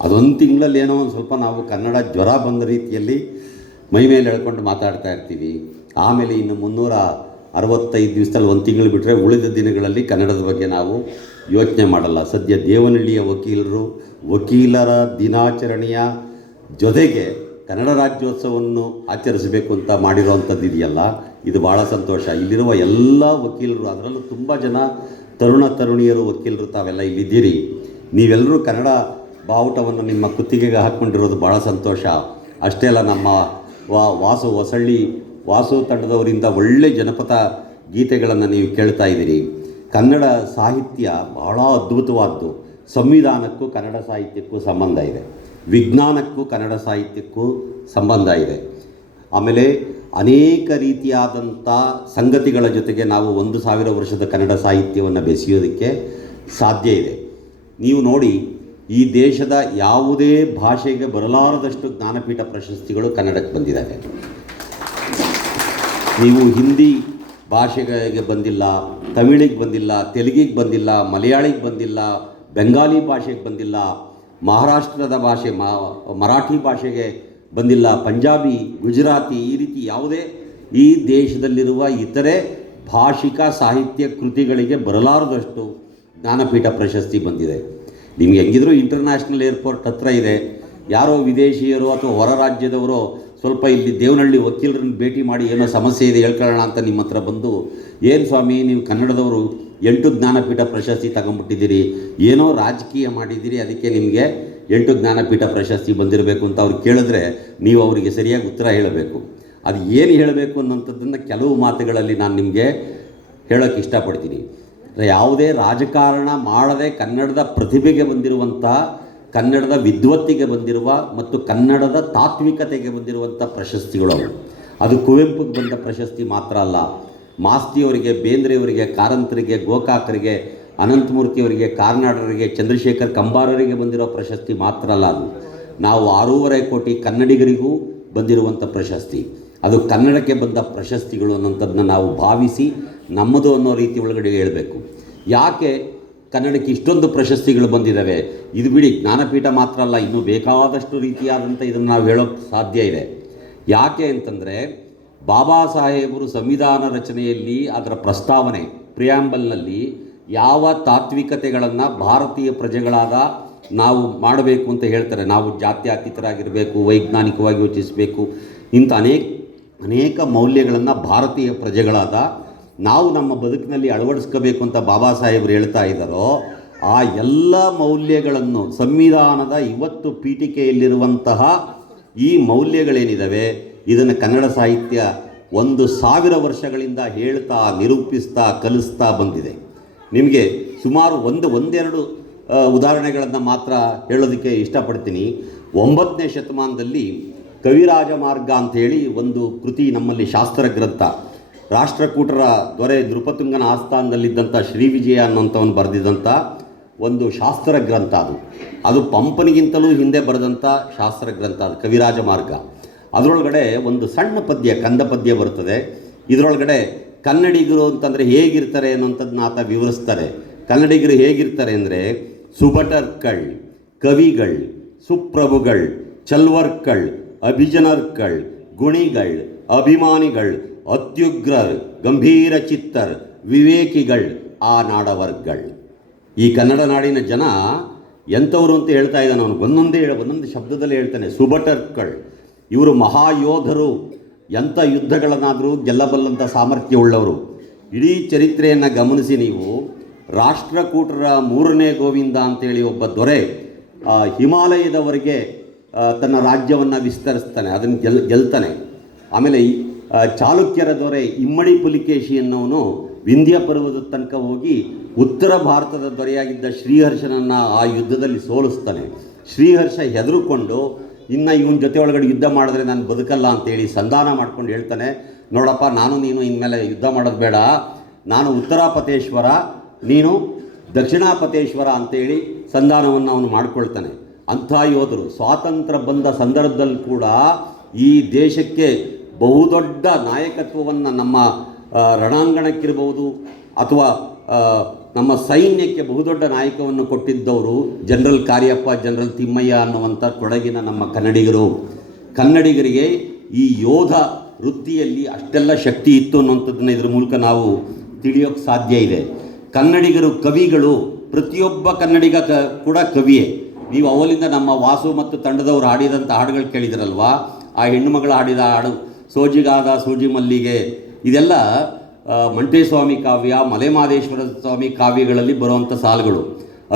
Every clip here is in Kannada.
ಅದೊಂದು ತಿಂಗಳಲ್ಲಿ ಏನೋ ಒಂದು ಸ್ವಲ್ಪ ನಾವು ಕನ್ನಡ ಜ್ವರ ಬಂದ ರೀತಿಯಲ್ಲಿ ಮೈ ಮೇಲೆ ಎಳ್ಕೊಂಡು ಮಾತಾಡ್ತಾ ಇರ್ತೀವಿ. ಆಮೇಲೆ ಇನ್ನು 365 ದಿವಸದಲ್ಲಿ ಒಂದು ತಿಂಗಳು ಬಿಟ್ಟರೆ ಉಳಿದ ದಿನಗಳಲ್ಲಿ ಕನ್ನಡದ ಬಗ್ಗೆ ನಾವು ಯೋಚನೆ ಮಾಡಲ್ಲ. ಸದ್ಯ ದೇವನಹಳ್ಳಿಯ ವಕೀಲರ ದಿನಾಚರಣೆಯ ಜೊತೆಗೆ ಕನ್ನಡ ರಾಜ್ಯೋತ್ಸವವನ್ನು ಆಚರಿಸಬೇಕು ಅಂತ ಮಾಡಿರೋವಂಥದ್ದು ಇದೆಯಲ್ಲ, ಇದು ಭಾಳ ಸಂತೋಷ. ಇಲ್ಲಿರುವ ಎಲ್ಲ ವಕೀಲರು, ಅದರಲ್ಲೂ ತುಂಬ ಜನ ತರುಣಿಯರು ವಕೀಲರು ತಾವೆಲ್ಲ ಇಲ್ಲಿದ್ದೀರಿ. ನೀವೆಲ್ಲರೂ ಕನ್ನಡ ಬಾವುಟವನ್ನು ನಿಮ್ಮ ಕುತ್ತಿಗೆಗೆ ಹಾಕ್ಕೊಂಡಿರೋದು ಭಾಳ ಸಂತೋಷ. ಅಷ್ಟೇ ಅಲ್ಲ, ನಮ್ಮ ವಾಸು ತಂಡದವರಿಂದ ಒಳ್ಳೆ ಜನಪದ ಗೀತೆಗಳನ್ನು ನೀವು ಕೇಳ್ತಾ ಇದ್ದೀರಿ. ಕನ್ನಡ ಸಾಹಿತ್ಯ ಭಾಳ ಅದ್ಭುತವಾದ್ದು. ಸಂವಿಧಾನಕ್ಕೂ ಕನ್ನಡ ಸಾಹಿತ್ಯಕ್ಕೂ ಸಂಬಂಧ ಇದೆ, ವಿಜ್ಞಾನಕ್ಕೂ ಕನ್ನಡ ಸಾಹಿತ್ಯಕ್ಕೂ ಸಂಬಂಧ ಇದೆ. ಆಮೇಲೆ ಅನೇಕ ರೀತಿಯಾದಂಥ ಸಂಗತಿಗಳ ಜೊತೆಗೆ ನಾವು 1000 ವರ್ಷದ ಕನ್ನಡ ಸಾಹಿತ್ಯವನ್ನು ಬೆಸೆಯೋದಕ್ಕೆ ಸಾಧ್ಯ ಇದೆ. ನೀವು ನೋಡಿ, ಈ ದೇಶದ ಯಾವುದೇ ಭಾಷೆಗೆ ಬರಲಾರದಷ್ಟು ಜ್ಞಾನಪೀಠ ಪ್ರಶಸ್ತಿಗಳು ಕನ್ನಡಕ್ಕೆ ಬಂದಿದ್ದಾವೆ. ನೀವು ಹಿಂದಿ ಭಾಷೆಗೆ ಬಂದಿಲ್ಲ, ತಮಿಳಿಗೆ ಬಂದಿಲ್ಲ, ತೆಲುಗಿಗೆ ಬಂದಿಲ್ಲ, ಮಲಯಾಳಿಗೆ ಬಂದಿಲ್ಲ, ಬೆಂಗಾಲಿ ಭಾಷೆಗೆ ಬಂದಿಲ್ಲ, ಮಹಾರಾಷ್ಟ್ರದ ಭಾಷೆ ಮರಾಠಿ ಭಾಷೆಗೆ ಬಂದಿಲ್ಲ, ಪಂಜಾಬಿ, ಗುಜರಾತಿ, ಈ ರೀತಿ ಯಾವುದೇ ಈ ದೇಶದಲ್ಲಿರುವ ಇತರೆ ಭಾಷಿಕ ಸಾಹಿತ್ಯ ಕೃತಿಗಳಿಗೆ ಬರಲಾರದಷ್ಟು ಜ್ಞಾನಪೀಠ ಪ್ರಶಸ್ತಿ ಬಂದಿದೆ. ನಿಮ್ಗೆ ಹೆಂಗಿದ್ರು ಇಂಟರ್ನ್ಯಾಷನಲ್ ಏರ್ಪೋರ್ಟ್ ಹತ್ರ ಇದೆ. ಯಾರೋ ವಿದೇಶಿಯರು ಅಥವಾ ಹೊರ ರಾಜ್ಯದವರು ಸ್ವಲ್ಪ ಇಲ್ಲಿ ದೇವನಹಳ್ಳಿ ವಕೀಲರನ್ನು ಭೇಟಿ ಮಾಡಿ ಏನೋ ಸಮಸ್ಯೆ ಇದೆ ಹೇಳ್ಕೊಳ್ಳೋಣ ಅಂತ ನಿಮ್ಮ ಹತ್ರ ಬಂದು, ಏನು ಸ್ವಾಮಿ ನೀವು ಕನ್ನಡದವರು 8 ಜ್ಞಾನಪೀಠ ಪ್ರಶಸ್ತಿ ತಗೊಂಡ್ಬಿಟ್ಟಿದ್ದೀರಿ, ಏನೋ ರಾಜಕೀಯ ಮಾಡಿದ್ದೀರಿ, ಅದಕ್ಕೆ ನಿಮಗೆ 8 ಜ್ಞಾನಪೀಠ ಪ್ರಶಸ್ತಿ ಬಂದಿರಬೇಕು ಅಂತ ಅವ್ರು ಕೇಳಿದ್ರೆ ನೀವು ಅವರಿಗೆ ಸರಿಯಾಗಿ ಉತ್ತರ ಹೇಳಬೇಕು. ಅದು ಏನು ಹೇಳಬೇಕು ಅನ್ನೋಂಥದ್ದನ್ನು ಕೆಲವು ಮಾತುಗಳಲ್ಲಿ ನಾನು ನಿಮಗೆ ಹೇಳೋಕ್ಕೆ ಇಷ್ಟಪಡ್ತೀನಿ. ಯಾವುದೇ ರಾಜಕಾರಣ ಮಾಡದೆ ಕನ್ನಡದ ಪ್ರತಿಭೆಗೆ ಬಂದಿರುವಂಥ, ಕನ್ನಡದ ವಿದ್ವತ್ತಿಗೆ ಬಂದಿರುವ ಮತ್ತು ಕನ್ನಡದ ತಾತ್ವಿಕತೆಗೆ ಬಂದಿರುವಂಥ ಪ್ರಶಸ್ತಿಗಳು. ಅದು ಕುವೆಂಪುಗೆ ಬಂದ ಪ್ರಶಸ್ತಿ ಮಾತ್ರ ಅಲ್ಲ, ಮಾಸ್ತಿಯವರಿಗೆ, ಬೇಂದ್ರೆಯವರಿಗೆ, ಕಾರಂತರಿಗೆ, ಗೋಕಾಕರಿಗೆ, ಅನಂತಮೂರ್ತಿಯವರಿಗೆ, ಕಾರ್ನಾಡರಿಗೆ, ಚಂದ್ರಶೇಖರ್ ಕಂಬಾರರಿಗೆ ಬಂದಿರೋ ಪ್ರಶಸ್ತಿ ಮಾತ್ರ ಅಲ್ಲ. ಅದು ನಾವು 6.5 ಕೋಟಿ ಕನ್ನಡಿಗರಿಗೂ ಬಂದಿರುವಂಥ ಪ್ರಶಸ್ತಿ. ಅದು ಕನ್ನಡಕ್ಕೆ ಬಂದ ಪ್ರಶಸ್ತಿಗಳು ಅನ್ನೋಂಥದ್ದನ್ನ ನಾವು ಭಾವಿಸಿ ನಮ್ಮದು ಅನ್ನೋ ರೀತಿ ಒಳಗಡೆ ಹೇಳಬೇಕು. ಯಾಕೆ ಕನ್ನಡಕ್ಕೆ ಇಷ್ಟೊಂದು ಪ್ರಶಸ್ತಿಗಳು ಬಂದಿದ್ದಾವೆ? ಇದು ಬಿಡಿ, ಜ್ಞಾನಪೀಠ ಮಾತ್ರ ಅಲ್ಲ, ಇನ್ನೂ ಬೇಕಾದಷ್ಟು ರೀತಿಯಾದಂಥ ಇದನ್ನು ನಾವು ಹೇಳೋಕ್ಕೆ ಸಾಧ್ಯ ಇದೆ. ಯಾಕೆ ಅಂತಂದರೆ, ಬಾಬಾ ಸಾಹೇಬರು ಸಂವಿಧಾನ ರಚನೆಯಲ್ಲಿ ಅದರ ಪ್ರಸ್ತಾವನೆ ಪ್ರಿಯಾಂಬಲ್ನಲ್ಲಿ ಯಾವ ತಾತ್ವಿಕತೆಗಳನ್ನು ಭಾರತೀಯ ಪ್ರಜೆಗಳಾದ ನಾವು ಮಾಡಬೇಕು ಅಂತ ಹೇಳ್ತಾರೆ. ನಾವು ಜಾತ್ಯತೀತರಾಗಿರಬೇಕು, ವೈಜ್ಞಾನಿಕವಾಗಿ ಯೋಚಿಸಬೇಕು, ಇಂಥ ಅನೇಕ ಮೌಲ್ಯಗಳನ್ನು ಭಾರತೀಯ ಪ್ರಜೆಗಳಾದ ನಾವು ನಮ್ಮ ಬದುಕಿನಲ್ಲಿ ಅಳವಡಿಸ್ಕೋಬೇಕು ಅಂತ ಬಾಬಾ ಸಾಹೇಬರು ಹೇಳ್ತಾ ಇದ್ದಾರೋ, ಆ ಎಲ್ಲ ಮೌಲ್ಯಗಳನ್ನು ಸಂವಿಧಾನದ ಇವತ್ತು ಪೀಠಿಕೆಯಲ್ಲಿರುವಂತಹ ಈ ಮೌಲ್ಯಗಳೇನಿದ್ದಾವೆ, ಇದನ್ನು ಕನ್ನಡ ಸಾಹಿತ್ಯ 1000 ವರ್ಷಗಳಿಂದ ಹೇಳ್ತಾ, ನಿರೂಪಿಸ್ತಾ, ಕಲಿಸ್ತಾ ಬಂದಿದೆ. ನಿಮಗೆ ಸುಮಾರು ಒಂದೆರಡು ಉದಾಹರಣೆಗಳನ್ನು ಮಾತ್ರ ಹೇಳೋದಕ್ಕೆ ಇಷ್ಟಪಡ್ತೀನಿ. 9ನೇ ಶತಮಾನದಲ್ಲಿ ಕವಿರಾಜ ಮಾರ್ಗ ಅಂಥೇಳಿ ಒಂದು ಕೃತಿ ನಮ್ಮಲ್ಲಿ ಶಾಸ್ತ್ರ ಗ್ರಂಥ, ರಾಷ್ಟ್ರಕೂಟರ ದೊರೆ ನೃಪತುಂಗನ ಆಸ್ಥಾನದಲ್ಲಿದ್ದಂಥ ಶ್ರೀವಿಜಯ ಅನ್ನೋಂಥವನು ಬರೆದಿದ್ದಂಥ ಒಂದು ಶಾಸ್ತ್ರ ಗ್ರಂಥ. ಅದು ಪಂಪನಿಗಿಂತಲೂ ಹಿಂದೆ ಬರೆದಂಥ ಶಾಸ್ತ್ರ ಗ್ರಂಥ, ಅದು ಕವಿರಾಜ ಮಾರ್ಗ. ಅದರೊಳಗಡೆ ಒಂದು ಸಣ್ಣ ಪದ್ಯ, ಕಂದ ಪದ್ಯ ಬರ್ತದೆ. ಇದರೊಳಗಡೆ ಕನ್ನಡಿಗರು ಅಂತಂದರೆ ಹೇಗಿರ್ತಾರೆ ಅನ್ನೋಂಥದ್ದನ್ನ ಆತ ವಿವರಿಸ್ತಾರೆ. ಕನ್ನಡಿಗರು ಹೇಗಿರ್ತಾರೆ ಅಂದರೆ, ಸುಭಟರ್ಗಳ್, ಕವಿಗಳ್, ಸುಪ್ರಭುಗಳ್, ಚಲ್ವರ್ಗಳ್, ಅಭಿಜನರ್ಗಳ್, ಗುಣಿಗಳ್, ಅಭಿಮಾನಿಗಳ್, ಅತ್ಯುಗ್ರರ್, ಗಂಭೀರ ಚಿತ್ತರ್, ವಿವೇಕಿಗಳ್, ಆ ನಾಡವರ್ಗಳ್. ಈ ಕನ್ನಡ ನಾಡಿನ ಜನ ಎಂಥವರು ಅಂತ ಹೇಳ್ತಾ ಇದ್ದಾನೆ ಅವನು. ಒಂದೊಂದು ಶಬ್ದದಲ್ಲಿ ಹೇಳ್ತಾನೆ. ಸುಭಟರ್ಗಳ್, ಇವರು ಮಹಾಯೋಧರು, ಎಂಥ ಯುದ್ಧಗಳನ್ನಾದರೂ ಗೆಲ್ಲಬಲ್ಲಂಥ ಸಾಮರ್ಥ್ಯವುಳ್ಳವರು. ಇಡೀ ಚರಿತ್ರೆಯನ್ನು ಗಮನಿಸಿ ನೀವು. ರಾಷ್ಟ್ರಕೂಟರ 3ನೇ ಗೋವಿಂದ ಅಂತೇಳಿ ಒಬ್ಬ ದೊರೆ ಹಿಮಾಲಯದವರೆಗೆ ತನ್ನ ರಾಜ್ಯವನ್ನು ವಿಸ್ತರಿಸ್ತಾನೆ, ಅದನ್ನು ಗೆಲ್ತಾನೆ. ಆಮೇಲೆ ಚಾಲುಕ್ಯರ ದೊರೆ ಇಮ್ಮಡಿ ಪುಲಿಕೇಶಿ ಅನ್ನೋನು ವಿಂಧ್ಯ ಪರ್ವತದ ತನಕ ಹೋಗಿ ಉತ್ತರ ಭಾರತದ ದೊರೆಯಾಗಿದ್ದ ಶ್ರೀಹರ್ಷನನ್ನು ಆ ಯುದ್ಧದಲ್ಲಿ ಸೋಲಿಸ್ತಾನೆ. ಶ್ರೀಹರ್ಷ ಹೆದರುಕೊಂಡು, ಇನ್ನು ಇವನ ಜೊತೆ ಒಳಗಡೆ ಯುದ್ಧ ಮಾಡಿದ್ರೆ ನಾನು ಬದುಕಲ್ಲ ಅಂತೇಳಿ ಸಂಧಾನ ಮಾಡ್ಕೊಂಡು ಹೇಳ್ತಾನೆ, ನೋಡಪ್ಪ, ನಾನು ನೀನು ಇನ್ಮೇಲೆ ಯುದ್ಧ ಮಾಡೋದು ಬೇಡ, ನಾನು ಉತ್ತರಾಪತೇಶ್ವರ, ನೀನು ದಕ್ಷಿಣಾಪತೇಶ್ವರ ಅಂತೇಳಿ ಸಂಧಾನವನ್ನು ಅವನು ಮಾಡ್ಕೊಳ್ತಾನೆ. ಅಂಥ ಯೋಧರು ಸ್ವಾತಂತ್ರ್ಯ ಬಂದ ಸಂದರ್ಭದಲ್ಲಿ ಕೂಡ ಈ ದೇಶಕ್ಕೆ ಬಹುದೊಡ್ಡ ನಾಯಕತ್ವವನ್ನು ನಮ್ಮ ರಣಾಂಗಣಕ್ಕಿರ್ಬೋದು ಅಥವಾ ನಮ್ಮ ಸೈನ್ಯಕ್ಕೆ ಬಹುದೊಡ್ಡ ನಾಯಕವನ್ನು ಕೊಟ್ಟಿದ್ದವರು ಜನರಲ್ ಕಾರ್ಯಪ್ಪ, ಜನರಲ್ ತಿಮ್ಮಯ್ಯ ಅನ್ನುವಂಥ ಕೊಡಗಿನ ನಮ್ಮ ಕನ್ನಡಿಗರು. ಕನ್ನಡಿಗರಿಗೆ ಈ ಯೋಧ ವೃತ್ತಿಯಲ್ಲಿ ಅಷ್ಟೆಲ್ಲ ಶಕ್ತಿ ಇತ್ತು ಅನ್ನುವಂಥದ್ದನ್ನು ಇದರ ಮೂಲಕ ನಾವು ತಿಳಿಯೋಕ್ಕೆ ಸಾಧ್ಯ ಇದೆ. ಕನ್ನಡಿಗರು ಕವಿಗಳು, ಪ್ರತಿಯೊಬ್ಬ ಕನ್ನಡಿಗ ಕೂಡ ಕವಿಯೇ. ನೀವು ಅವಲಿಂದ ನಮ್ಮ ವಾಸು ಮತ್ತು ತಂಡದವರು ಹಾಡಿದಂಥ ಹಾಡುಗಳು ಕೇಳಿದಿರಲ್ವಾ? ಆ ಹೆಣ್ಣುಮಗಳ ಹಾಡಿದ ಹಾಡು ಸೋಜಿಗಾದ ಸೂಜಿ ಮಲ್ಲಿಗೆ, ಇದೆಲ್ಲ ಮಂಟೇಸ್ವಾಮಿ ಕಾವ್ಯ, ಮಲೆಮಹದೇಶ್ವರ ಸ್ವಾಮಿ ಕಾವ್ಯಗಳಲ್ಲಿ ಬರುವಂಥ ಸಾಲುಗಳು.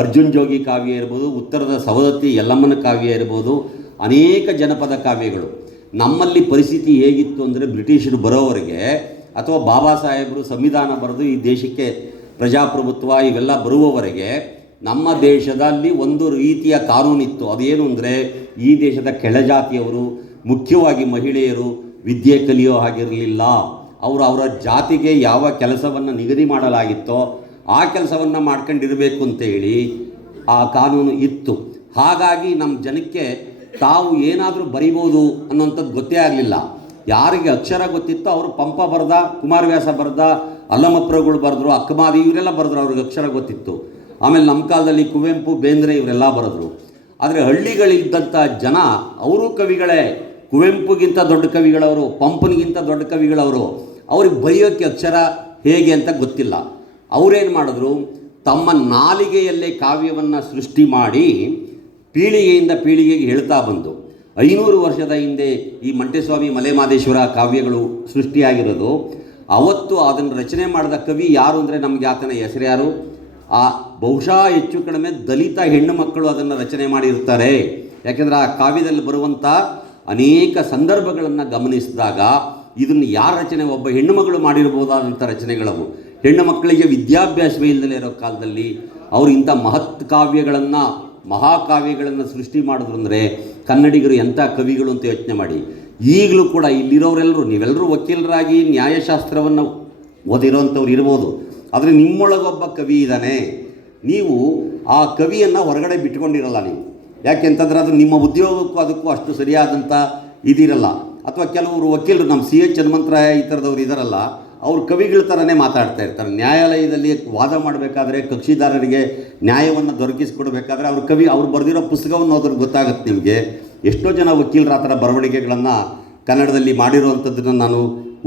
ಅರ್ಜುನ್ ಜೋಗಿ ಕಾವ್ಯ ಇರ್ಬೋದು, ಉತ್ತರದ ಸವದತ್ತಿ ಯಲ್ಲಮ್ಮನ ಕಾವ್ಯ ಇರ್ಬೋದು, ಅನೇಕ ಜನಪದ ಕಾವ್ಯಗಳು. ನಮ್ಮಲ್ಲಿ ಪರಿಸ್ಥಿತಿ ಹೇಗಿತ್ತು ಅಂದರೆ, ಬ್ರಿಟಿಷರು ಬರೋವರೆಗೆ ಅಥವಾ ಬಾಬಾ ಸಾಹೇಬರು ಸಂವಿಧಾನ ಬರೆದು ಈ ದೇಶಕ್ಕೆ ಪ್ರಜಾಪ್ರಭುತ್ವ ಇವೆಲ್ಲ ಬರುವವರೆಗೆ ನಮ್ಮ ದೇಶದಲ್ಲಿ ಒಂದು ರೀತಿಯ ಕಾನೂನಿತ್ತು. ಅದೇನು ಅಂದರೆ, ಈ ದೇಶದ ಕೆಳಜಾತಿಯವರು, ಮುಖ್ಯವಾಗಿ ಮಹಿಳೆಯರು ವಿದ್ಯೆ ಕಲಿಯೋ ಹಾಗಿರಲಿಲ್ಲ. ಅವರ ಜಾತಿಗೆ ಯಾವ ಕೆಲಸವನ್ನು ನಿಗದಿ ಮಾಡಲಾಗಿತ್ತೋ ಆ ಕೆಲಸವನ್ನು ಮಾಡ್ಕೊಂಡಿರಬೇಕು ಅಂತೇಳಿ ಆ ಕಾನೂನು ಇತ್ತು. ಹಾಗಾಗಿ ನಮ್ಮ ಜನಕ್ಕೆ ತಾವು ಏನಾದರೂ ಬರಿಬೋದು ಅನ್ನೋಂಥದ್ದು ಗೊತ್ತೇ ಆಗಲಿಲ್ಲ. ಯಾರಿಗೆ ಅಕ್ಷರ ಗೊತ್ತಿತ್ತೋ ಅವರು ಪಂಪ ಬರೆದ, ಕುಮಾರವ್ಯಾಸ ಬರೆದ, ಅಲ್ಲಮಪ್ರಭುಗಳು ಬರೆದ್ರು, ಅಕ್ಕಮಾದಿ ಇವರೆಲ್ಲ ಬರೆದ್ರು, ಅವ್ರಿಗೆ ಅಕ್ಷರ ಗೊತ್ತಿತ್ತು. ಆಮೇಲೆ ನಮ್ಮ ಕಾಲದಲ್ಲಿ ಕುವೆಂಪು, ಬೇಂದ್ರೆ ಇವರೆಲ್ಲ ಬರೆದ್ರು. ಆದರೆ ಹಳ್ಳಿಗಳಿದ್ದಂಥ ಜನ ಅವರೂ ಕವಿಗಳೇ. ಕುವೆಂಪುಗಿಂತ ದೊಡ್ಡ ಕವಿಗಳವರು, ಪಂಪನಿಗಿಂತ ದೊಡ್ಡ ಕವಿಗಳವರು. ಅವ್ರಿಗೆ ಬರೆಯೋಕ್ಕೆ ಅಕ್ಷರ ಹೇಗೆ ಅಂತ ಗೊತ್ತಿಲ್ಲ. ಅವರೇನು ಮಾಡಿದ್ರು, ತಮ್ಮ ನಾಲಿಗೆಯಲ್ಲೇ ಕಾವ್ಯವನ್ನು ಸೃಷ್ಟಿ ಮಾಡಿ ಪೀಳಿಗೆಯಿಂದ ಪೀಳಿಗೆಗೆ ಹೇಳ್ತಾ ಬಂದು 500 ವರ್ಷದ ಹಿಂದೆ ಈ ಮಂಟೇಸ್ವಾಮಿ, ಮಲೆಮಹದೇಶ್ವರ ಕಾವ್ಯಗಳು ಸೃಷ್ಟಿಯಾಗಿರೋದು. ಅವತ್ತು ಅದನ್ನು ರಚನೆ ಮಾಡಿದ ಕವಿ ಯಾರು ಅಂದರೆ, ನಮಗೆ ಆತನ ಹೆಸರು ಯಾರು? ಬಹುಶಃ ಹೆಚ್ಚು ಕಡಿಮೆ ದಲಿತ ಹೆಣ್ಣು ಮಕ್ಕಳು ಅದನ್ನು ರಚನೆ ಮಾಡಿರ್ತಾರೆ. ಯಾಕೆಂದರೆ ಆ ಕಾವ್ಯದಲ್ಲಿ ಬರುವಂಥ ಅನೇಕ ಸಂದರ್ಭಗಳನ್ನು ಗಮನಿಸಿದಾಗ ಇದನ್ನು ಯಾರ ರಚನೆ, ಒಬ್ಬ ಹೆಣ್ಣು ಮಗಳು ಮಾಡಿರ್ಬೋದಾದಂಥ ರಚನೆಗಳವು. ಹೆಣ್ಣು ಮಕ್ಕಳಿಗೆ ವಿದ್ಯಾಭ್ಯಾಸವೇ ಇಲ್ಲದೆ ಇರೋ ಕಾಲದಲ್ಲಿ ಅವರು ಇಂಥ ಮಹತ್ ಕಾವ್ಯಗಳನ್ನು, ಮಹಾಕಾವ್ಯಗಳನ್ನು ಸೃಷ್ಟಿ ಮಾಡಿದ್ರು ಅಂದರೆ ಕನ್ನಡಿಗರು ಎಂಥ ಕವಿಗಳು ಅಂತ ಯೋಚನೆ ಮಾಡಿ. ಈಗಲೂ ಕೂಡ ಇಲ್ಲಿರೋರೆಲ್ಲರೂ, ನೀವೆಲ್ಲರೂ ವಕೀಲರಾಗಿ ನ್ಯಾಯಶಾಸ್ತ್ರವನ್ನು ಓದಿರೋವಂಥವ್ರು ಇರ್ಬೋದು, ಆದರೆ ನಿಮ್ಮೊಳಗೊಬ್ಬ ಕವಿ ಇದ್ದಾನೆ. ನೀವು ಆ ಕವಿಯನ್ನು ಹೊರಗಡೆ ಬಿಟ್ಕೊಂಡಿರಲ್ಲ ನೀವು. ಯಾಕೆಂತಂದ್ರೆ ಅದು ನಿಮ್ಮ ಉದ್ಯೋಗಕ್ಕೂ ಅದಕ್ಕೂ ಅಷ್ಟು ಸರಿಯಾದಂಥ ಇದಿರಲ್ಲ. ಅಥವಾ ಕೆಲವರು ವಕೀಲರು, ನಮ್ಮ CH ಹನುಮಂತರಾಯ ಈ ಥರದವ್ರು ಇದ್ದಾರಲ್ಲ, ಅವ್ರು ಕವಿಗಳ ಥರನೇ ಮಾತಾಡ್ತಾ ಇರ್ತಾರೆ. ನ್ಯಾಯಾಲಯದಲ್ಲಿ ವಾದ ಮಾಡಬೇಕಾದ್ರೆ, ಕಕ್ಷಿದಾರರಿಗೆ ನ್ಯಾಯವನ್ನು ದೊರಕಿಸಿಕೊಡ್ಬೇಕಾದ್ರೆ ಅವ್ರು ಬರೆದಿರೋ ಪುಸ್ತಕವನ್ನು ಓದೋದು ಗೊತ್ತಾಗುತ್ತೆ ನಿಮಗೆ. ಎಷ್ಟೋ ಜನ ವಕೀಲರ ಆ ಥರ ಬರವಣಿಗೆಗಳನ್ನು ಕನ್ನಡದಲ್ಲಿ ಮಾಡಿರುವಂಥದ್ದನ್ನು ನಾನು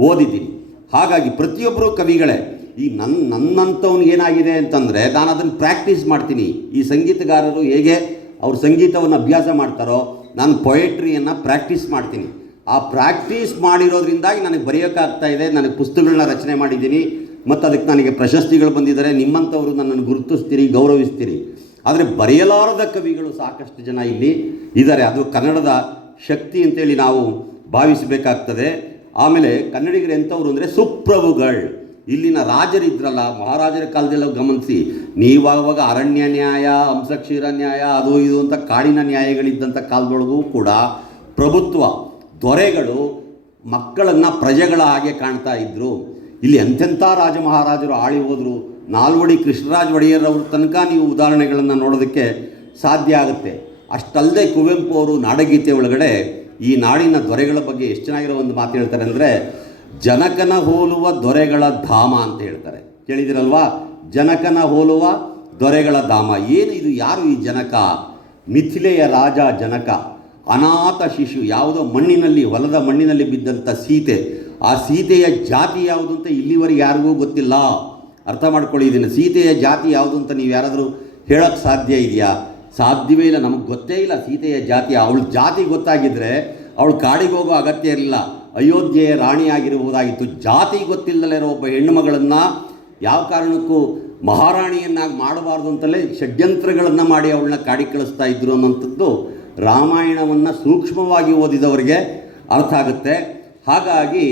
ಓದಿದ್ದೀನಿ. ಹಾಗಾಗಿ ಪ್ರತಿಯೊಬ್ಬರು ಕವಿಗಳೇ. ಈ ನನ್ನಂಥವ್ನಿಗೆ ಏನಾಗಿದೆ ಅಂತಂದರೆ, ನಾನು ಅದನ್ನು ಪ್ರಾಕ್ಟೀಸ್ ಮಾಡ್ತೀನಿ. ಈ ಸಂಗೀತಗಾರರು ಹೇಗೆ ಅವ್ರು ಸಂಗೀತವನ್ನು ಅಭ್ಯಾಸ ಮಾಡ್ತಾರೋ, ನಾನು ಪೊಯೆಟ್ರಿಯನ್ನು ಪ್ರಾಕ್ಟೀಸ್ ಮಾಡ್ತೀನಿ. ಆ ಪ್ರಾಕ್ಟೀಸ್ ಮಾಡಿರೋದ್ರಿಂದಾಗಿ ನನಗೆ ಬರೆಯೋಕ್ಕಾಗ್ತಾ ಇದೆ. ನನಗೆ ಪುಸ್ತಕಗಳನ್ನ ರಚನೆ ಮಾಡಿದ್ದೀನಿ ಮತ್ತು ಅದಕ್ಕೆ ನನಗೆ ಪ್ರಶಸ್ತಿಗಳು ಬಂದಿದ್ದಾರೆ. ನಿಮ್ಮಂಥವರು ನನ್ನನ್ನು ಗುರುತಿಸ್ತೀರಿ, ಗೌರವಿಸ್ತೀರಿ. ಆದರೆ ಬರೆಯಲಾರದ ಕವಿಗಳು ಸಾಕಷ್ಟು ಜನ ಇಲ್ಲಿ ಇದ್ದಾರೆ. ಅದು ಕನ್ನಡದ ಶಕ್ತಿ ಅಂತೇಳಿ ನಾವು ಭಾವಿಸಬೇಕಾಗ್ತದೆ. ಆಮೇಲೆ ಕನ್ನಡಿಗರು ಎಂಥವ್ರು ಅಂದರೆ ಸುಪ್ರಭುಗಳು. ಇಲ್ಲಿನ ರಾಜರಿದ್ರಲ್ಲ, ಮಹಾರಾಜರ ಕಾಲದೆಲ್ಲ ಗಮನಿಸಿ, ನೀವಾವಾಗ ಅರಣ್ಯ ನ್ಯಾಯ, ಹಂಸಕ್ಷೀರ ನ್ಯಾಯ, ಅದು ಇದು ಅಂತ ಕಾಡಿನ ನ್ಯಾಯಗಳಿದ್ದಂಥ ಕಾಲದೊಳಗೂ ಕೂಡ ಪ್ರಭುತ್ವ, ದೊರೆಗಳು ಮಕ್ಕಳನ್ನು ಪ್ರಜೆಗಳ ಹಾಗೆ ಕಾಣ್ತಾ ಇದ್ದರು. ಇಲ್ಲಿ ಎಂತೆಂಥ ರಾಜ ಮಹಾರಾಜರು ಆಳಿ ಹೋದರು. ನಾಲ್ವಡಿ ಕೃಷ್ಣರಾಜ ಒಡೆಯರ್ ತನಕ ನೀವು ಉದಾಹರಣೆಗಳನ್ನು ನೋಡೋದಕ್ಕೆ ಸಾಧ್ಯ ಆಗುತ್ತೆ. ಅಷ್ಟಲ್ಲದೆ ಕುವೆಂಪು ಅವರು ನಾಡಗೀತೆ ಒಳಗಡೆ ಈ ನಾಡಿನ ದೊರೆಗಳ ಬಗ್ಗೆ ಎಷ್ಟು ಚೆನ್ನಾಗಿರೋ ಒಂದು ಮಾತು ಹೇಳ್ತಾರೆ ಅಂದರೆ, ಜನಕನ ಹೋಲುವ ದೊರೆಗಳ ಧಾಮ ಅಂತ ಹೇಳ್ತಾರೆ. ಕೇಳಿದಿರಲ್ವಾ? ಜನಕನ ಹೋಲುವ ದೊರೆಗಳ ಧಾಮ. ಏನು ಇದು? ಯಾರು ಈ ಜನಕ? ಮಿಥಿಲೆಯ ರಾಜ ಜನಕ. ಅನಾಥ ಶಿಶು, ಯಾವುದೋ ಮಣ್ಣಿನಲ್ಲಿ, ಹೊಲದ ಮಣ್ಣಿನಲ್ಲಿ ಬಿದ್ದಂಥ ಸೀತೆ. ಆ ಸೀತೆಯ ಜಾತಿ ಯಾವುದು ಅಂತ ಇಲ್ಲಿವರೆಗೆ ಯಾರಿಗೂ ಗೊತ್ತಿಲ್ಲ. ಅರ್ಥ ಮಾಡ್ಕೊಳ್ಳಿ ಇದನ್ನು. ಸೀತೆಯ ಜಾತಿ ಯಾವುದು ಅಂತ ನೀವು ಯಾರಾದರೂ ಹೇಳೋಕ್ಕೆ ಸಾಧ್ಯ ಇದೆಯಾ? ಸಾಧ್ಯವೇ ಇಲ್ಲ. ನಮಗೆ ಗೊತ್ತೇ ಇಲ್ಲ ಸೀತೆಯ ಜಾತಿ. ಅವಳ ಜಾತಿ ಗೊತ್ತಾಗಿದ್ದರೆ ಅವಳು ಕಾಡಿಗೆ ಹೋಗೋ ಅಗತ್ಯ ಇರಲಿಲ್ಲ, ಅಯೋಧ್ಯೆಯ ರಾಣಿಯಾಗಿರ್ಬೋದಾಗಿತ್ತು. ಜಾತಿ ಗೊತ್ತಿಲ್ಲದಲ್ಲೇ ಇರೋ ಒಬ್ಬ ಹೆಣ್ಣು ಮಗಳನ್ನು ಯಾವ ಕಾರಣಕ್ಕೂ ಮಹಾರಾಣಿಯನ್ನಾಗಿ ಮಾಡಬಾರ್ದು ಅಂತಲೇ ಷಡ್ಯಂತ್ರಗಳನ್ನು ಮಾಡಿ ಅವಳನ್ನ ಕಾಡಿಗೆ ಕಳಿಸ್ತಾ ಇದ್ರು ಅನ್ನೋಂಥದ್ದು ರಾಮಾಯಣವನ್ನು ಸೂಕ್ಷ್ಮವಾಗಿ ಓದಿದವರಿಗೆ ಅರ್ಥ ಆಗುತ್ತೆ. ಹಾಗಾಗಿ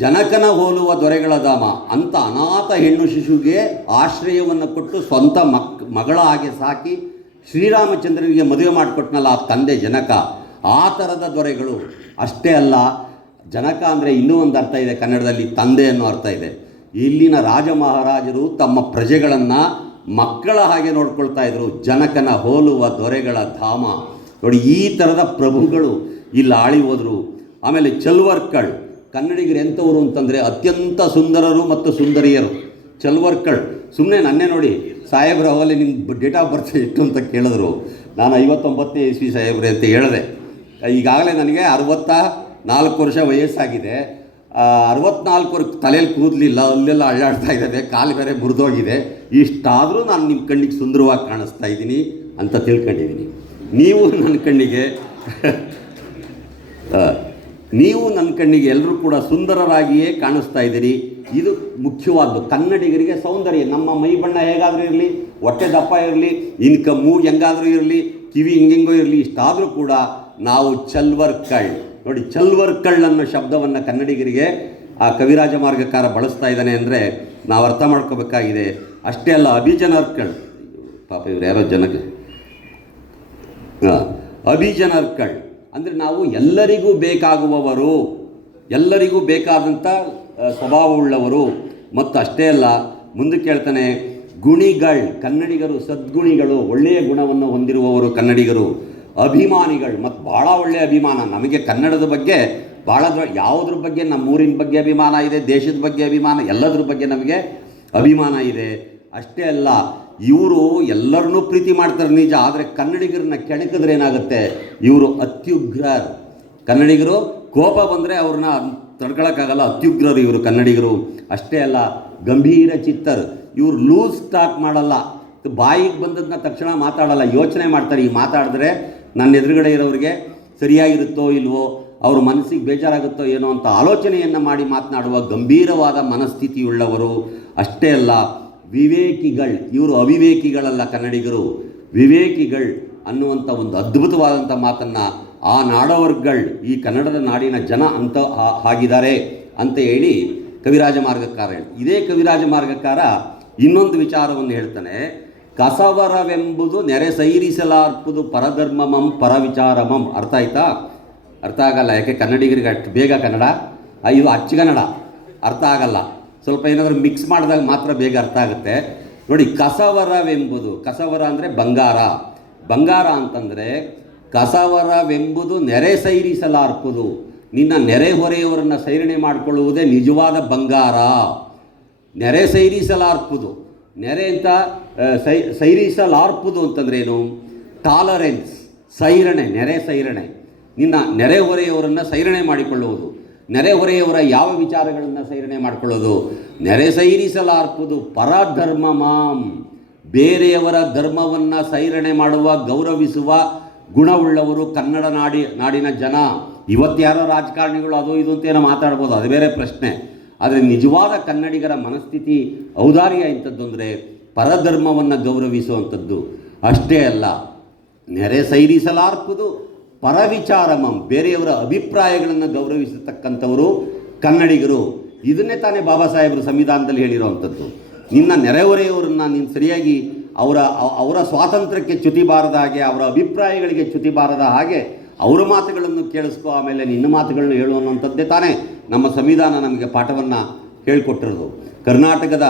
ಜನಕನ ಹೋಲುವ ದೊರೆಗಳ ಧಾಮ ಅಂತ ಅನಾಥ ಹೆಣ್ಣು ಶಿಶುಗೆ ಆಶ್ರಯವನ್ನು ಕೊಟ್ಟು ಸ್ವಂತ ಮಗಳ ಹಾಗೆ ಸಾಕಿ ಶ್ರೀರಾಮಚಂದ್ರನಿಗೆ ಮದುವೆ ಮಾಡಿಕೊಟ್ನಲ್ಲ ಆ ತಂದೆ ಜನಕ. ಆ ಥರದ ದೊರೆಗಳು. ಅಷ್ಟೇ ಅಲ್ಲ, ಜನಕ ಅಂದರೆ ಇನ್ನೂ ಒಂದು ಅರ್ಥ ಇದೆ ಕನ್ನಡದಲ್ಲಿ, ತಂದೆ ಅನ್ನೋ ಅರ್ಥ ಇದೆ. ಇಲ್ಲಿನ ರಾಜ ಮಹಾರಾಜರು ತಮ್ಮ ಪ್ರಜೆಗಳನ್ನು ಮಕ್ಕಳ ಹಾಗೆ ನೋಡ್ಕೊಳ್ತಾ ಇದ್ರು. ಜನಕನ ಹೋಲುವ ದೊರೆಗಳ ಧಾಮ. ನೋಡಿ, ಈ ಥರದ ಪ್ರಭುಗಳು ಇಲ್ಲಿ ಆಳಿ ಹೋದರು. ಆಮೇಲೆ ಚಲ್ವರ್ಕಳ್. ಕನ್ನಡಿಗರು ಎಂಥವರು ಅಂತಂದರೆ ಅತ್ಯಂತ ಸುಂದರರು ಮತ್ತು ಸುಂದರಿಯರು. ಚಲ್ವರ್ಕಳ್ ಸುಮ್ಮನೆ ನನ್ನೇ ನೋಡಿ, ಸಾಹೇಬ್ರು ಅವಲ್ಲಿ ನಿಮ್ಮ ಡೇಟ್ ಆಫ್ ಬರ್ತ್ ಎಷ್ಟು ಅಂತ ಕೇಳಿದ್ರು. ನಾನು 59 ಇಸ್ವಿ ಸಾಹೇಬ್ರೆ ಅಂತ ಹೇಳಿದೆ. ಈಗಾಗಲೇ ನನಗೆ 64 ವರ್ಷ ವಯಸ್ಸಾಗಿದೆ. 64 ವರ್ಷ ತಲೆಯಲ್ಲಿ ಕೂದಲಿಲ್ಲ, ಅಲ್ಲೆಲ್ಲ ಅಳ್ಳಾಡ್ತಾ ಇದ್ದಾವೆ, ಕಾಲು ಬೇರೆ ಮುರಿದೋಗಿದೆ. ಇಷ್ಟಾದರೂ ನಾನು ನಿಮ್ಮ ಕಣ್ಣಿಗೆ ಸುಂದರವಾಗಿ ಕಾಣಿಸ್ತಾ ಇದ್ದೀನಿ ಅಂತ ತಿಳ್ಕೊಂಡಿದ್ದೀನಿ. ನೀವು ನನ್ನ ಕಣ್ಣಿಗೆ ಎಲ್ಲರೂ ಕೂಡ ಸುಂದರರಾಗಿಯೇ ಕಾಣಿಸ್ತಾ ಇದ್ದೀರಿ. ಇದು ಮುಖ್ಯವಾದ್ದು. ಕನ್ನಡಿಗರಿಗೆ ಸೌಂದರ್ಯ. ನಮ್ಮ ಮೈ ಬಣ್ಣ ಹೇಗಾದರೂ ಇರಲಿ, ಹೊಟ್ಟೆ ದಪ್ಪ ಇರಲಿ, ಇನ್ಕ ಮೂಗು ಹೆಂಗಾದರೂ ಇರಲಿ, ಕಿವಿ ಹಿಂಗೆಂಗೋ ಇರಲಿ, ಇಷ್ಟಾದರೂ ಕೂಡ ನಾವು ಚಲ್ವರ್ಕಳ್. ನೋಡಿ, ಚಲ್ವರ್ಕಳ್ ಅನ್ನೋ ಶಬ್ದವನ್ನು ಕನ್ನಡಿಗರಿಗೆ ಆ ಕವಿರಾಜ ಮಾರ್ಗಕಾರ ಬಳಸ್ತಾ ಇದ್ದಾನೆ ಅಂದರೆ ನಾವು ಅರ್ಥ ಮಾಡ್ಕೋಬೇಕಾಗಿದೆ. ಅಷ್ಟೇ ಅಲ್ಲ, ಅಭಿಜನರ್ಕಳ್. ಪಾಪ ಇವ್ರು ಯಾರೋ ಜನಕ್ಕೆ ಅಭಿಜನರ್ಕಳ್ ಅಂದರೆ ನಾವು ಎಲ್ಲರಿಗೂ ಬೇಕಾಗುವವರು, ಎಲ್ಲರಿಗೂ ಬೇಕಾದಂಥ ಸ್ವಭಾವವುಳ್ಳವರು. ಮತ್ತು ಅಷ್ಟೇ ಅಲ್ಲ, ಮುಂದಕ್ಕೆ ಹೇಳ್ತಾನೆ ಗುಣಿಗಳ್. ಕನ್ನಡಿಗರು ಸದ್ಗುಣಿಗಳು, ಒಳ್ಳೆಯ ಗುಣವನ್ನು ಹೊಂದಿರುವವರು ಕನ್ನಡಿಗರು. ಅಭಿಮಾನಿಗಳು, ಮತ್ತು ಭಾಳ ಒಳ್ಳೆಯ ಅಭಿಮಾನ. ನಮಗೆ ಕನ್ನಡದ ಬಗ್ಗೆ ಭಾಳ ಯಾವುದ್ರ ಬಗ್ಗೆ, ನಮ್ಮೂರಿನ ಬಗ್ಗೆ ಅಭಿಮಾನ ಇದೆ, ದೇಶದ ಬಗ್ಗೆ ಅಭಿಮಾನ, ಎಲ್ಲದ್ರ ಬಗ್ಗೆ ನಮಗೆ ಅಭಿಮಾನ ಇದೆ. ಅಷ್ಟೇ ಅಲ್ಲ, ಇವರು ಎಲ್ಲರನ್ನೂ ಪ್ರೀತಿ ಮಾಡ್ತಾರೆ ನಿಜ, ಆದರೆ ಕನ್ನಡಿಗರನ್ನ ಕೆಣಕಿದ್ರೆ ಏನಾಗುತ್ತೆ, ಇವರು ಅತ್ಯುಗ್ರರು. ಕನ್ನಡಿಗರು ಕೋಪ ಬಂದರೆ ಅವ್ರನ್ನ ತಡ್ಕೊಳಕ್ಕಾಗಲ್ಲ, ಅತ್ಯುಗ್ರರು ಇವರು ಕನ್ನಡಿಗರು. ಅಷ್ಟೇ ಅಲ್ಲ, ಗಂಭೀರ ಚಿತ್ತರು. ಇವರು ಲೂಸ್ ಟಾಕ್ ಮಾಡಲ್ಲ, ಬಾಯಿಗೆ ಬಂದದನ್ನ ತಕ್ಷಣ ಮಾತಾಡಲ್ಲ, ಯೋಚನೆ ಮಾಡ್ತಾರೆ. ಈ ಮಾತಾಡಿದ್ರೆ ನನ್ನ ಎದುರುಗಡೆ ಇರೋರಿಗೆ ಸರಿಯಾಗಿರುತ್ತೋ ಇಲ್ವೋ, ಅವ್ರ ಮನಸ್ಸಿಗೆ ಬೇಜಾರಾಗುತ್ತೋ ಏನೋ ಅಂತ ಆಲೋಚನೆಯನ್ನು ಮಾಡಿ ಮಾತನಾಡುವ ಗಂಭೀರವಾದ ಮನಸ್ಥಿತಿಯುಳ್ಳವರು. ಅಷ್ಟೇ ಅಲ್ಲ, ವಿವೇಕಿಗಳು. ಇವರು ಅವಿವೇಕಿಗಳಲ್ಲ ಕನ್ನಡಿಗರು, ವಿವೇಕಿಗಳು ಅನ್ನುವಂಥ ಒಂದು ಅದ್ಭುತವಾದಂಥ ಮಾತನ್ನು ಆ ನಾಡವರ್ಗಳು, ಈ ಕನ್ನಡದ ನಾಡಿನ ಜನ ಅಂತ ಆಗಿದ್ದಾರೆ ಅಂತ ಹೇಳಿ ಕವಿರಾಜ ಮಾರ್ಗಕಾರ ಹೇಳಿ. ಇದೇ ಕವಿರಾಜ ಮಾರ್ಗಕಾರ ಇನ್ನೊಂದು ವಿಚಾರವನ್ನು ಹೇಳ್ತಾನೆ. ಕಸವರವೆಂಬುದು ನೆರೆ ಸೈರಿಸಲಾರ್ಪುದು ಪರಧರ್ಮಮಂ ಪರವಿಚಾರಮಂ. ಅರ್ಥ ಆಯ್ತಾ? ಅರ್ಥ ಆಗಲ್ಲ, ಯಾಕೆ ಕನ್ನಡಿಗರಿಗೆ ಅಷ್ಟು ಬೇಗ ಕನ್ನಡ, ಇದು ಅಚ್ಚಗನ್ನಡ, ಅರ್ಥ ಆಗಲ್ಲ. ಸ್ವಲ್ಪ ಏನಾದರೂ ಮಿಕ್ಸ್ ಮಾಡಿದಾಗ ಮಾತ್ರ ಬೇಗ ಅರ್ಥ ಆಗುತ್ತೆ. ನೋಡಿ, ಕಸವರವೆಂಬುದು, ಕಸವರ ಅಂದರೆ ಬಂಗಾರ. ಬಂಗಾರ ಅಂತಂದರೆ ಕಸವರವೆಂಬುದು ನೆರೆ ಸೈರಿಸಲಾರ್ಪುದು. ನಿನ್ನ ನೆರೆಹೊರೆಯವರನ್ನು ಸೈರಣೆ ಮಾಡಿಕೊಳ್ಳುವುದೇ ನಿಜವಾದ ಬಂಗಾರ. ನೆರೆ ಸೈರಿಸಲಾರ್ಪುದು, ನೆರೆ ಅಂತ ಸೈರಿಸಲಾರ್ಪುದು ಅಂತಂದ್ರೆ ಏನು? ಟಾಲರೆನ್ಸ್, ಸೈರಣೆ, ನೆರೆ ಸೈರಣೆ. ನಿನ್ನ ನೆರೆಹೊರೆಯವರನ್ನು ಸೈರಣೆ ಮಾಡಿಕೊಳ್ಳುವುದು. ನೆರೆಹೊರೆಯವರ ಯಾವ ವಿಚಾರಗಳನ್ನು ಸೈರಣೆ ಮಾಡಿಕೊಳ್ಳೋದು? ನೆರೆ ಸೈರಿಸಲಾರ್ಪುದು ಪರಧರ್ಮಮಾಂ. ಬೇರೆಯವರ ಧರ್ಮವನ್ನು ಸೈರಣೆ ಮಾಡುವ, ಗೌರವಿಸುವ ಗುಣವುಳ್ಳವರು ಕನ್ನಡ ನಾಡಿನ ಜನ. ಇವತ್ತು ಯಾರೋ ರಾಜಕಾರಣಿಗಳು ಅದು ಇದು ಅಂತೇನೋ ಮಾತಾಡ್ಬೋದು, ಅದು ಬೇರೆ ಪ್ರಶ್ನೆ. ಆದರೆ ನಿಜವಾದ ಕನ್ನಡಿಗರ ಮನಸ್ಥಿತಿ ಔದಾರ್ಯ ಇಂಥದ್ದು ಅಂದರೆ ಪರಧರ್ಮವನ್ನು ಗೌರವಿಸುವಂಥದ್ದು. ಅಷ್ಟೇ ಅಲ್ಲ, ನೆರೆ ಸೈರಿಸಲಾರ್ಪುದು ಪರವಿಚಾರಮಂ. ಬೇರೆಯವರ ಅಭಿಪ್ರಾಯಗಳನ್ನು ಗೌರವಿಸತಕ್ಕಂಥವರು ಕನ್ನಡಿಗರು. ಇದನ್ನೇ ತಾನೇ ಬಾಬಾ ಸಾಹೇಬರು ಸಂವಿಧಾನದಲ್ಲಿ ಹೇಳಿರೋವಂಥದ್ದು. ನಿನ್ನ ನೆರೆಹೊರೆಯವರನ್ನು ನೀನು ಸರಿಯಾಗಿ ಅವರ ಸ್ವಾತಂತ್ರ್ಯಕ್ಕೆ ಚ್ಯುತಿ ಬಾರದ ಹಾಗೆ, ಅವರ ಅಭಿಪ್ರಾಯಗಳಿಗೆ ಚ್ಯುತಿ ಬಾರದ ಹಾಗೆ ಅವರ ಮಾತುಗಳನ್ನು ಕೇಳಿಸ್ಕೊ, ಆಮೇಲೆ ನಿನ್ನ ಮಾತುಗಳನ್ನು ಹೇಳು ಅನ್ನುವಂಥದ್ದೇ ತಾನೇ ನಮ್ಮ ಸಂವಿಧಾನ ನಮಗೆ ಪಾಠವನ್ನು ಹೇಳಿಕೊಟ್ಟಿರೋದು. ಕರ್ನಾಟಕದ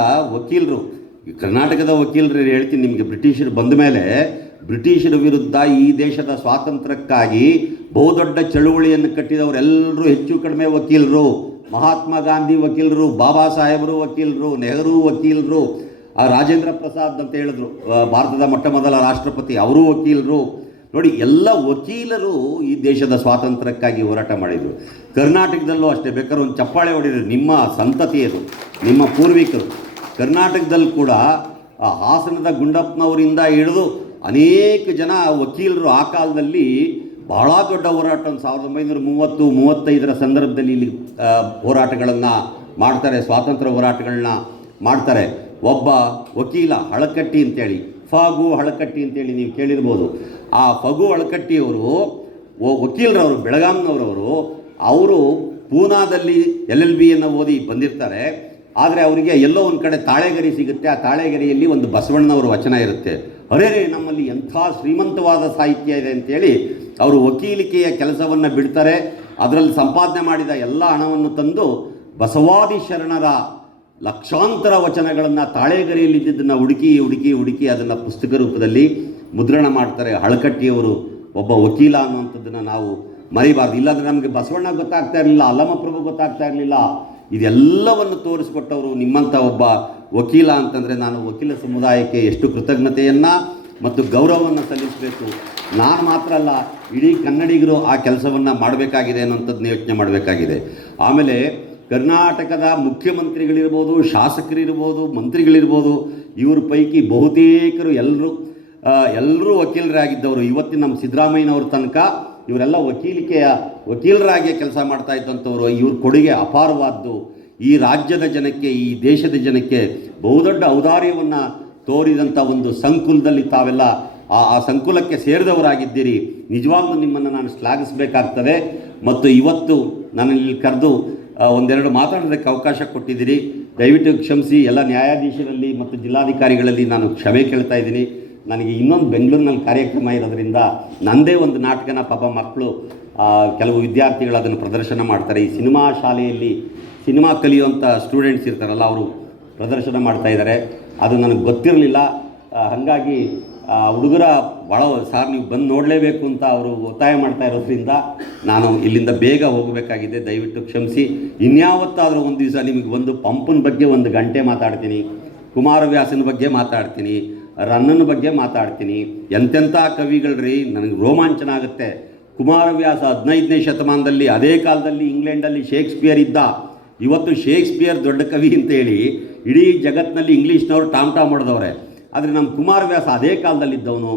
ವಕೀಲರು ಹೇಳ್ತೀನಿ ನಿಮಗೆ, ಬ್ರಿಟಿಷರು ಬಂದ ಮೇಲೆ ಬ್ರಿಟಿಷರ ವಿರುದ್ಧ ಈ ದೇಶದ ಸ್ವಾತಂತ್ರ್ಯಕ್ಕಾಗಿ ಬಹುದೊಡ್ಡ ಚಳುವಳಿಯನ್ನು ಕಟ್ಟಿದವರೆಲ್ಲರೂ ಹೆಚ್ಚು ಕಡಿಮೆ ವಕೀಲರು. ಮಹಾತ್ಮ ಗಾಂಧಿ ವಕೀಲರು, ಬಾಬಾ ಸಾಹೇಬರು ವಕೀಲರು, ನೆಹರು ವಕೀಲರು, ರಾಜೇಂದ್ರ ಪ್ರಸಾದ್ ಅಂತ ಹೇಳಿದ್ರು ಭಾರತದ ಮೊಟ್ಟ ಮೊದಲ ರಾಷ್ಟ್ರಪತಿ, ಅವರು ವಕೀಲರು. ನೋಡಿ, ಎಲ್ಲ ವಕೀಲರು ಈ ದೇಶದ ಸ್ವಾತಂತ್ರ್ಯಕ್ಕಾಗಿ ಹೋರಾಟ ಮಾಡಿದರು. ಕರ್ನಾಟಕದಲ್ಲೂ ಅಷ್ಟೇ. ಬೇಕಾದ್ರೆ ಒಂದು ಚಪ್ಪಾಳೆ ಹೊಡಿದ್ರು, ನಿಮ್ಮ ಸಂತತಿ ಅದು, ನಿಮ್ಮ ಪೂರ್ವಿಕರು. ಕರ್ನಾಟಕದಲ್ಲಿ ಕೂಡ ಹಾಸನದ ಗುಂಡಪ್ಪನವರಿಂದ ಹಿಡಿದು ಅನೇಕ ಜನ ವಕೀಲರು ಆ ಕಾಲದಲ್ಲಿ ಬಹಳ ದೊಡ್ಡ ಹೋರಾಟ, 1930-35 ಸಂದರ್ಭದಲ್ಲಿ ಇಲ್ಲಿ ಹೋರಾಟಗಳನ್ನು ಮಾಡ್ತಾರೆ, ಸ್ವಾತಂತ್ರ್ಯ ಹೋರಾಟಗಳನ್ನ ಮಾಡ್ತಾರೆ. ಒಬ್ಬ ವಕೀಲ ಹಳಕಟ್ಟಿ ಅಂತೇಳಿ, ಫಗು ಹಳಕಟ್ಟಿ ಅಂತೇಳಿ ನೀವು ಕೇಳಿರ್ಬೋದು. ಆ ಫಗು ಹಳಕಟ್ಟಿಯವರು ವಕೀಲರವರು, ಬೆಳಗಾಂನವರವರು. ಅವರು ಪೂನಾದಲ್ಲಿ LLB ಓದಿ ಬಂದಿರ್ತಾರೆ. ಆದರೆ ಅವರಿಗೆ ಎಲ್ಲೋ ಒಂದು ಕಡೆ ತಾಳೆಗರಿ ಸಿಗುತ್ತೆ. ಆ ತಾಳೆಗರಿಯಲ್ಲಿ ಒಂದು ಬಸವಣ್ಣನವರ ವಚನ ಇರುತ್ತೆ. ಅರೇ, ನಮ್ಮಲ್ಲಿ ಎಂಥ ಶ್ರೀಮಂತವಾದ ಸಾಹಿತ್ಯ ಇದೆ ಅಂತೇಳಿ ಅವರು ವಕೀಲಿಕೆಯ ಕೆಲಸವನ್ನು ಬಿಡ್ತಾರೆ. ಅದರಲ್ಲಿ ಸಂಪಾದನೆ ಮಾಡಿದ ಎಲ್ಲ ಹಣವನ್ನು ತಂದು ಬಸವಾದಿ ಶರಣರ ಲಕ್ಷಾಂತರ ವಚನಗಳನ್ನು ತಾಳೆಗರಿಯಲ್ಲಿದ್ದನ್ನು ಹುಡುಕಿ ಅದನ್ನು ಪುಸ್ತಕ ರೂಪದಲ್ಲಿ ಮುದ್ರಣ ಮಾಡ್ತಾರೆ. ಹಳಕಟ್ಟಿಯವರು ಒಬ್ಬ ವಕೀಲ ಅನ್ನುವಂಥದ್ದನ್ನು ನಾವು ಮರಿಬಾರ್ದು. ಇಲ್ಲಾಂದರೆ ನಮಗೆ ಬಸವಣ್ಣ ಗೊತ್ತಾಗ್ತಾ ಇರಲಿಲ್ಲ, ಅಲ್ಲಮಪ್ರಭು ಗೊತ್ತಾಗ್ತಾ ಇರಲಿಲ್ಲ. ಇದೆಲ್ಲವನ್ನು ತೋರಿಸ್ಕೊಟ್ಟವರು ನಿಮ್ಮಂಥ ಒಬ್ಬ ವಕೀಲ ಅಂತಂದರೆ ನಾನು ವಕೀಲ ಸಮುದಾಯಕ್ಕೆ ಎಷ್ಟು ಕೃತಜ್ಞತೆಯನ್ನು ಮತ್ತು ಗೌರವವನ್ನು ಸಲ್ಲಿಸಬೇಕು. ನಾನು ಮಾತ್ರ ಅಲ್ಲ, ಇಡೀ ಕನ್ನಡಿಗರು ಆ ಕೆಲಸವನ್ನು ಮಾಡಬೇಕಾಗಿದೆ ಅನ್ನೋಂಥದ್ದನ್ನ ಯೋಚನೆ ಮಾಡಬೇಕಾಗಿದೆ. ಆಮೇಲೆ ಕರ್ನಾಟಕದ ಮುಖ್ಯಮಂತ್ರಿಗಳಿರ್ಬೋದು, ಶಾಸಕರಿರ್ಬೋದು, ಮಂತ್ರಿಗಳಿರ್ಬೋದು, ಇವ್ರ ಪೈಕಿ ಬಹುತೇಕರು ಎಲ್ಲರೂ ವಕೀಲರಾಗಿದ್ದವರು. ಇವತ್ತಿನ ನಮ್ಮ ಸಿದ್ದರಾಮಯ್ಯನವ್ರ ತನಕ ಇವರೆಲ್ಲ ವಕೀಲರಾಗಿ ಕೆಲಸ ಮಾಡ್ತಾ ಇದ್ದಂಥವ್ರು. ಇವ್ರ ಕೊಡುಗೆ ಅಪಾರವಾದ್ದು. ಈ ರಾಜ್ಯದ ಜನಕ್ಕೆ, ಈ ದೇಶದ ಜನಕ್ಕೆ ಬಹುದೊಡ್ಡ ಔದಾರ್ಯವನ್ನು ತೋರಿದಂಥ ಒಂದು ಸಂಕುಲದಲ್ಲಿ ತಾವೆಲ್ಲ ಆ ಸಂಕುಲಕ್ಕೆ ಸೇರಿದವರಾಗಿದ್ದೀರಿ. ನಿಜವಾಗ್ಲೂ ನಿಮ್ಮನ್ನು ನಾನು ಶ್ಲಾಘಿಸಬೇಕಾಗ್ತದೆ. ಮತ್ತು ಇವತ್ತು ನನ್ನಲ್ಲಿ ಕರೆದು ಒಂದೆರಡು ಮಾತಾಡೋದಕ್ಕೆ ಅವಕಾಶ ಕೊಟ್ಟಿದ್ದೀರಿ. ದಯವಿಟ್ಟು ಕ್ಷಮಿಸಿ. ಎಲ್ಲ ನ್ಯಾಯಾಧೀಶರಲ್ಲಿ ಮತ್ತು ಜಿಲ್ಲಾಧಿಕಾರಿಗಳಲ್ಲಿ ನಾನು ಕ್ಷಮೆ ಕೇಳ್ತಾ ಇದ್ದೀನಿ. ನನಗೆ ಇನ್ನೊಂದು ಬೆಂಗಳೂರಿನಲ್ಲಿ ಕಾರ್ಯಕ್ರಮ ಇರೋದ್ರಿಂದ ನನ್ನದೇ ಒಂದು ನಾಟಕನ ಪಾಪ ಮಕ್ಕಳು ಕೆಲವು ವಿದ್ಯಾರ್ಥಿಗಳು ಅದನ್ನು ಪ್ರದರ್ಶನ ಮಾಡ್ತಾರೆ. ಈ ಸಿನಿಮಾ ಶಾಲೆಯಲ್ಲಿ ಸಿನಿಮಾ ಕಲಿಯುವಂಥ ಸ್ಟೂಡೆಂಟ್ಸ್ ಇರ್ತಾರಲ್ಲ, ಅವರು ಪ್ರದರ್ಶನ ಮಾಡ್ತಾಯಿದ್ದಾರೆ. ಅದು ನನಗೆ ಗೊತ್ತಿರಲಿಲ್ಲ. ಹಾಗಾಗಿ ಹುಡುಗರ ಭಾಳ ಸಾರ್ ನೀವು ಬಂದು ನೋಡಲೇಬೇಕು ಅಂತ ಅವರು ಒತ್ತಾಯ ಮಾಡ್ತಾ ಇರೋದ್ರಿಂದ ನಾನು ಇಲ್ಲಿಂದ ಬೇಗ ಹೋಗಬೇಕಾಗಿದೆ. ದಯವಿಟ್ಟು ಕ್ಷಮಿಸಿ. ಇನ್ಯಾವತ್ತಾದರೂ ಒಂದು ದಿವಸ ನಿಮಗೆ ಒಂದು ಪಂಪನ ಬಗ್ಗೆ 1 ಗಂಟೆ ಮಾತಾಡ್ತೀನಿ, ಕುಮಾರವ್ಯಾಸನ ಬಗ್ಗೆ ಮಾತಾಡ್ತೀನಿ, ರನ್ನನ ಬಗ್ಗೆ ಮಾತಾಡ್ತೀನಿ. ಎಂತೆಂಥ ಕವಿಗಳ್ರಿ, ನನಗೆ ರೋಮಾಂಚನ ಆಗುತ್ತೆ. ಕುಮಾರವ್ಯಾಸ 15ನೇ ಶತಮಾನದಲ್ಲಿ, ಅದೇ ಕಾಲದಲ್ಲಿ ಇಂಗ್ಲೆಂಡಲ್ಲಿ ಶೇಕ್ಸ್ಪಿಯರ್ ಇದ್ದ. ಇವತ್ತು ಶೇಕ್ಸ್ಪಿಯರ್ ದೊಡ್ಡ ಕವಿ ಅಂತೇಳಿ ಇಡೀ ಜಗತ್ತಿನಲ್ಲಿ ಇಂಗ್ಲೀಷ್ನವರು ಟಾಮ್ ಮಾಡಿದವ್ರೆ. ಆದರೆ ನಮ್ಮ ಕುಮಾರವ್ಯಾಸ ಅದೇ ಕಾಲದಲ್ಲಿದ್ದವನು.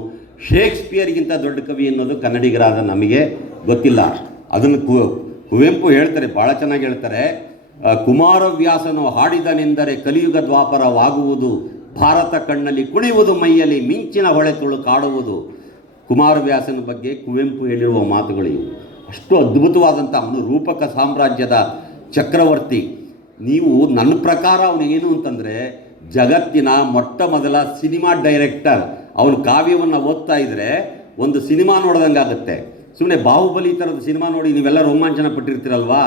ಶೇಕ್ಸ್ಪಿಯರ್ಗಿಂತ ದೊಡ್ಡ ಕವಿ ಅನ್ನೋದು ಕನ್ನಡಿಗರಾದ ನಮಗೆ ಗೊತ್ತಿಲ್ಲ. ಅದನ್ನು ಕುವೆಂಪು ಹೇಳ್ತಾರೆ, ಭಾಳ ಚೆನ್ನಾಗಿ ಹೇಳ್ತಾರೆ. ಕುಮಾರವ್ಯಾಸನು ಹಾಡಿದನೆಂದರೆ ಕಲಿಯುಗ ದ್ವಾಪರವಾಗುವುದು, ಭಾರತ ಕಣ್ಣಲ್ಲಿ ಕುಣಿಯುವುದು, ಮೈಯಲ್ಲಿ ಮಿಂಚಿನ ಹೊಳೆ ತುಳು ಕಾಡುವುದು. ಕುಮಾರವ್ಯಾಸನ ಬಗ್ಗೆ ಕುವೆಂಪು ಹೇಳಿರುವ ಮಾತುಗಳು ಇವು. ಅಷ್ಟು ಅದ್ಭುತವಾದಂಥ ಅವನು ರೂಪಕ ಸಾಮ್ರಾಜ್ಯದ ಚಕ್ರವರ್ತಿ. ನೀವು ನನ್ನ ಪ್ರಕಾರ ಅವನು ಏನು ಅಂತಂದರೆ ಜಗತ್ತಿನ ಮೊಟ್ಟ ಮೊದಲ ಸಿನಿಮಾ ಡೈರೆಕ್ಟರ್. ಅವನು ಕಾವ್ಯವನ್ನು ಓದ್ತಾ ಇದ್ದರೆ ಒಂದು ಸಿನಿಮಾ ನೋಡ್ದಂಗೆ ಆಗುತ್ತೆ. ಸುಮ್ಮನೆ ಬಾಹುಬಲಿ ಥರದ ಸಿನಿಮಾ ನೋಡಿ ನೀವೆಲ್ಲ ರೋಮಾಂಚನ ಪಟ್ಟಿರ್ತೀರಲ್ವಾ,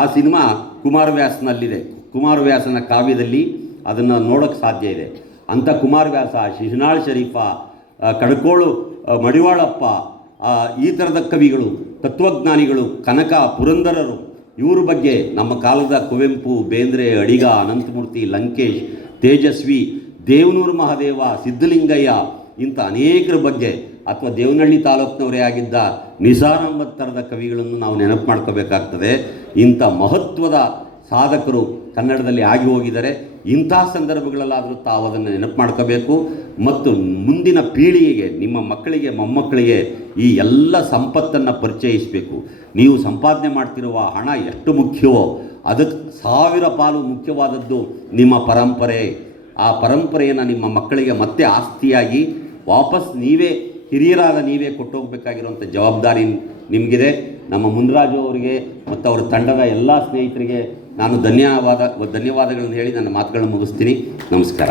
ಆ ಸಿನಿಮಾ ಕುಮಾರವ್ಯಾಸನಲ್ಲಿದೆ. ಕುಮಾರವ್ಯಾಸನ ಕಾವ್ಯದಲ್ಲಿ ಅದನ್ನು ನೋಡೋಕ್ಕೆ ಸಾಧ್ಯ ಇದೆ. ಅಂಥ ಕುಮಾರವ್ಯಾಸ, ಶಿಶುನಾಳ್ ಶರೀಫ, ಕಡ್ಕೋಳು ಮಡಿವಾಳಪ್ಪ, ಈ ಥರದ ಕವಿಗಳು, ತತ್ವಜ್ಞಾನಿಗಳು, ಕನಕ, ಪುರಂದರರು, ಇವ್ರ ಬಗ್ಗೆ ನಮ್ಮ ಕಾಲದ ಕುವೆಂಪು, ಬೇಂದ್ರೆ, ಅಡಿಗ, ಅನಂತಮೂರ್ತಿ, ಲಂಕೇಶ್, ತೇಜಸ್ವಿ, ದೇವನೂರು ಮಹಾದೇವ, ಸಿದ್ಧಲಿಂಗಯ್ಯ, ಇಂಥ ಅನೇಕರ ಬಗ್ಗೆ, ಅಥವಾ ದೇವನಹಳ್ಳಿ ತಾಲೂಕಿನವರೇ ಆಗಿದ್ದ ನಿಸಾರ್ ಅಹಮದ್ ಥರದ ಕವಿಗಳನ್ನು ನಾವು ನೆನಪು ಮಾಡ್ಕೋಬೇಕಾಗ್ತದೆ. ಇಂಥ ಮಹತ್ವದ ಸಾಧಕರು ಕನ್ನಡದಲ್ಲಿ ಆಗಿ ಹೋಗಿದ್ದಾರೆ. ಇಂಥ ಸಂದರ್ಭಗಳಲ್ಲಾದರೂ ತಾವು ಅದನ್ನು ನೆನಪು ಮಾಡ್ಕೋಬೇಕು. ಮತ್ತು ಮುಂದಿನ ಪೀಳಿಗೆಗೆ, ನಿಮ್ಮ ಮಕ್ಕಳಿಗೆ, ಮೊಮ್ಮಕ್ಕಳಿಗೆ ಈ ಎಲ್ಲ ಸಂಪತ್ತನ್ನು ಪರಿಚಯಿಸಬೇಕು. ನೀವು ಸಂಪಾದನೆ ಮಾಡ್ತಿರುವ ಹಣ ಎಷ್ಟು ಮುಖ್ಯವೋ ಅದಕ್ಕೆ 1000 ಪಾಲು ಮುಖ್ಯವಾದದ್ದು ನಿಮ್ಮ ಪರಂಪರೆ. ಆ ಪರಂಪರೆಯನ್ನು ನಿಮ್ಮ ಮಕ್ಕಳಿಗೆ ಮತ್ತೆ ಆಸ್ತಿಯಾಗಿ ವಾಪಸ್ ಹಿರಿಯರಾದ ನೀವೇ ಕೊಟ್ಟೋಗಬೇಕಾಗಿರುವಂಥ ಜವಾಬ್ದಾರಿ ನಿಮಗಿದೆ. ನಮ್ಮ ಮುನ್ರಾಜು ಅವರಿಗೆ ಮತ್ತು ಅವರ ತಂಡದ ಎಲ್ಲ ಸ್ನೇಹಿತರಿಗೆ ನಾನು ಧನ್ಯವಾದಗಳನ್ನು ಹೇಳಿ ನನ್ನ ಮಾತುಗಳನ್ನು ಮುಗಿಸ್ತೀನಿ. ನಮಸ್ಕಾರ.